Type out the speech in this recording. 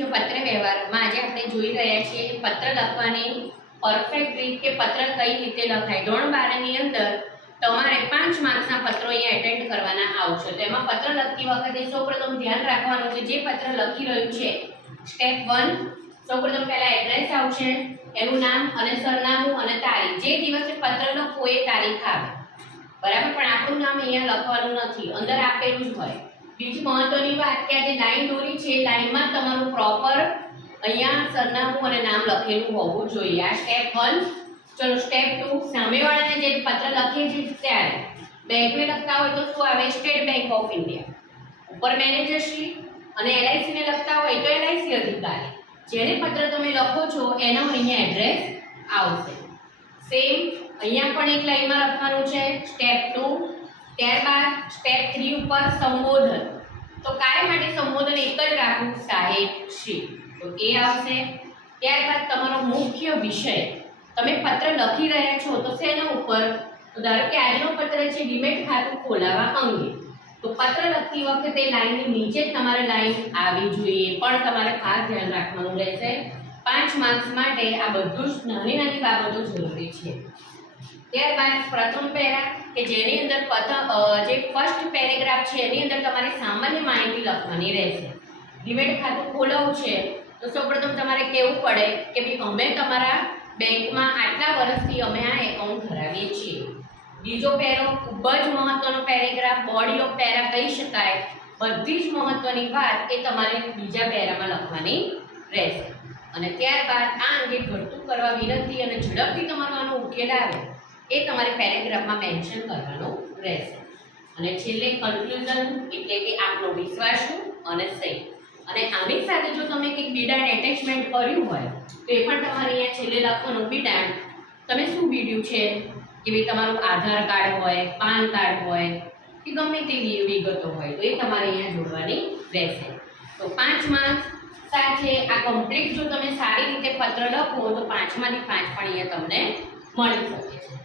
મુખ્ય પત્ર વ્યવહારમાં આજે આપણે જોઈ રહ્યા છીએ પત્ર લખવાની પરફેક્ટ રીત કે પત્ર કઈ રીતે લખાય। ધોરણ 12 ની અંદર તમારે 5 માર્ક્સના પત્રો અહીંયા એટેન્ડ કરવાના આવશે। તો એમાં પત્ર લખતી વખતે સૌપ્રથમ ધ્યાન રાખવાનું છે જે પત્ર લખી રહ્યું છે સ્ટેપ 1 સૌપ્રથમ પહેલા એડ્રેસ આવશે, એનું નામ અને સરનામું અને તારીખ, જે દિવસે પત્ર લખો એ તારીખ આવે બરાબર, પણ આપણું નામ અહીંયા લખવાનું નથી, અંદર આપેલું જ હોય। બીજી મહત્વની વાત કે આ જે લાઈન દોરી છે લાઈનમાં તમારું પ્રોપર અહીંયા સરનામું અને નામ લખેલું હોવું જોઈએ। આ સ્ટેપ 1। ચલો સ્ટેપ 2 સામેવાળાને જે પત્ર લખીએ છીએ ત્યારે બેંકને લખતા હોય તો શું આવે? સ્ટેટ બેંક ઓફ ઇન્ડિયા, ઉપર મેનેજર શ્રી, અને LIC ને લખતા હોય તો LIC અધિકારી, જેને પત્ર તમે લખો છો એનો અહીંયા એડ્રેસ આવશે। સેમ અહીંયા પણ એક લાઈનમાં લખવાનું છે સ્ટેપ 2। ત્યારબાદ સ્ટેપ 3 ઉપર સંબોધન, તો કાય માટે સંબોધન એક જ રાખવું, સાહેબ શ્રી, તો એ આવશે। ત્યારબાદ તમારો મુખ્ય વિષય, તમે પત્ર લખી રહ્યા છો તો શેના ઉપર? તો ધારો કે આજનો પત્ર છે ડીમેટ ખાતું ખોલાવવા અંગે, તો પત્ર લખતી વખતે લાઈનની નીચે જ તમારે લાઈન આવી જોઈએ, પણ તમારે ખાસ ધ્યાન રાખવાનું રહેશે। 5 માર્ક્સ માટે આ બધું જ નાની નાની બાબતો જરૂરી છે। ત્યારબાદ પ્રથમ પેરા કે જેની અંદર જે ફર્સ્ટ પેરેગ્રાફ છે એની અંદર તમારે સામાન્ય માહિતી લખવાની રહેશે। ડીમેટ ખાતું ખોલાવવું છે તો સૌપ્રથમ તમારે કહેવું પડે કે ભાઈ અમે તમારા બેંકમાં આટલા વર્ષથી અમે આ એકાઉન્ટ ધરાવીએ છીએ। બીજો પેરો ખૂબ જ મહત્વનો પેરેગ્રાફ, બોડી ઓફ પેરા કહી શકાય, બધી જ મહત્વની વાત એ તમારે બીજા પેરામાં લખવાની રહેશે। અને ત્યારબાદ આ અંગે ઘટતું કરવા વિનંતી અને ઝડપથી તમારો આનો ઉકેલ આવે એ તમારે પેરેગ્રાફમાં મેન્શન કરવાનું રહેશે। અને છેલ્લે કન્ક્લુઝન એટલે કે આપનો વિશ્વાસુ અને સહી, અને આની સાથે જો તમે કંઈક બિડાણ એટેચમેન્ટ કર્યું હોય તો એ પણ તમારે અહીંયા છેલ્લે લખવાનું। બિડાણ તમે શું બીડ્યું છે કે ભાઈ તમારું આધાર કાર્ડ હોય, પાન કાર્ડ હોય કે ગમે તે વિગતો હોય તો એ તમારે અહીંયા જોડવાની રહેશે। તો 5 માર્ક્સ સાથે આ કમ્પ્લીટ જો તમે સારી રીતે પત્ર લખો તો 5 માંથી 5 પણ અહીંયા તમને મળી શકે છે।